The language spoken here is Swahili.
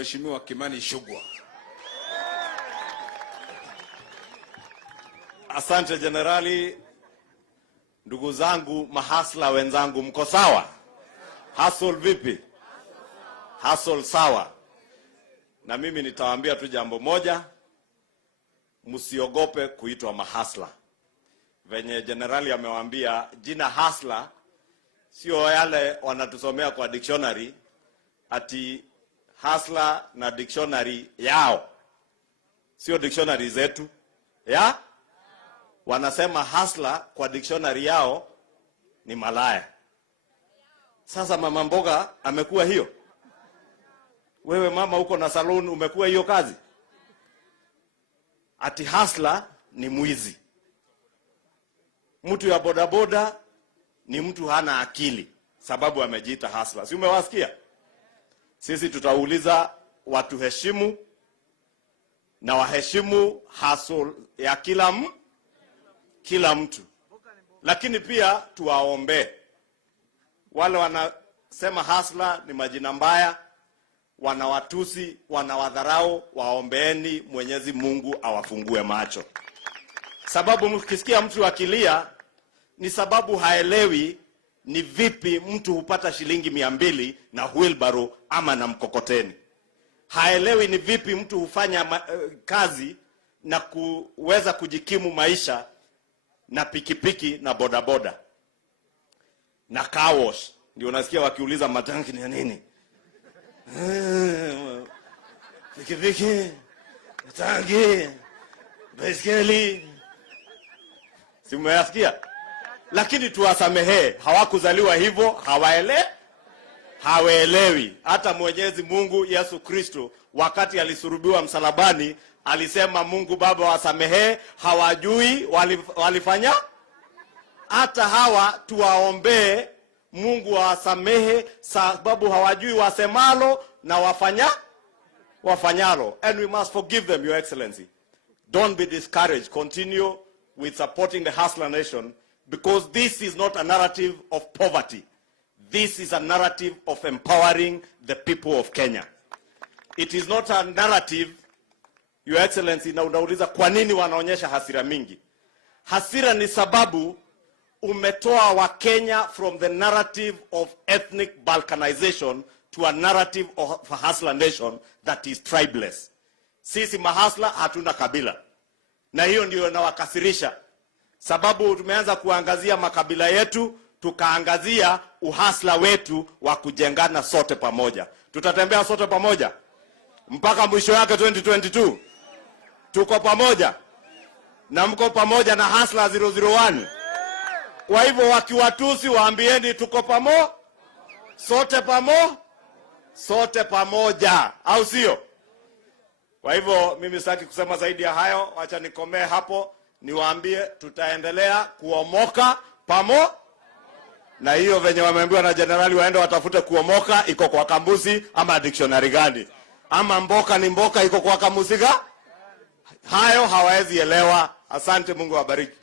Mheshimiwa Kimani Ichung'wah. Asante Jenerali. Ndugu zangu mahasla wenzangu, mko sawa? Hustle vipi? Hustle sawa. Na mimi nitawaambia tu jambo moja, msiogope kuitwa mahasla. Venye Jenerali amewaambia, jina hasla sio yale wanatusomea kwa dictionary ati hasla na dictionary yao, sio dictionary zetu ya wanasema hasla kwa dictionary yao ni malaya. Sasa mama mboga amekuwa hiyo. Wewe mama uko na salon umekuwa hiyo kazi. Ati hasla ni mwizi. Mtu ya bodaboda ni mtu hana akili sababu amejiita hasla. Si umewasikia? Sisi tutauliza watu heshimu na waheshimu hustle ya kila mtu. Lakini pia tuwaombe wale wanasema hasla ni majina mbaya, wanawatusi, wanawadharau, waombeeni Mwenyezi Mungu awafungue macho. Sababu mkisikia mtu akilia ni sababu haelewi ni vipi mtu hupata shilingi 200 na wheelbarrow ama na mkokoteni. Haelewi ni vipi mtu hufanya kazi na kuweza kujikimu maisha na pikipiki na bodaboda na car wash. Ndio unasikia wakiuliza matanki ni nini? Pikipiki, tangi, baiskeli. Si mmeyasikia? Lakini tuwasamehe, hawakuzaliwa hivyo, hawaelewi. Hata Mwenyezi Mungu Yesu Kristo wakati alisurubiwa msalabani alisema Mungu Baba wasamehe, hawajui walifanya. Hata hawa tuwaombee Mungu wasamehe sababu hawajui wasemalo na wafanyalo. And we must forgive them, Your Excellency. Don't be discouraged. Continue with supporting the Hustler Nation, because this is not a narrative of poverty. This is a narrative of empowering the people of Kenya. It is not a narrative, Your Excellency, na unauliza kwa nini wanaonyesha hasira mingi. Hasira ni sababu umetoa wa Kenya from the narrative of ethnic balkanization to a narrative of a hustler nation that is tribeless. Sisi mahasla hatuna kabila. Na hiyo ndio inawakasirisha. Sababu tumeanza kuangazia makabila yetu, tukaangazia uhasla wetu wa kujengana sote pamoja. Tutatembea sote pamoja mpaka mwisho yake 2022. Tuko pamoja na mko pamoja na hasla 001. Kwa hivyo wakiwatusi waambieni tuko sote pamoja, au sio? Kwa hivyo mimi sitaki kusema zaidi ya hayo, acha nikomee hapo. Niwaambie tutaendelea kuomoka na hiyo venye wameambiwa na Jenerali waende watafute kuomoka iko kwa kambusi ama dictionary gani, ama mboka ni mboka iko kwa kamusi hayo hawawezi elewa. Asante, Mungu awabariki.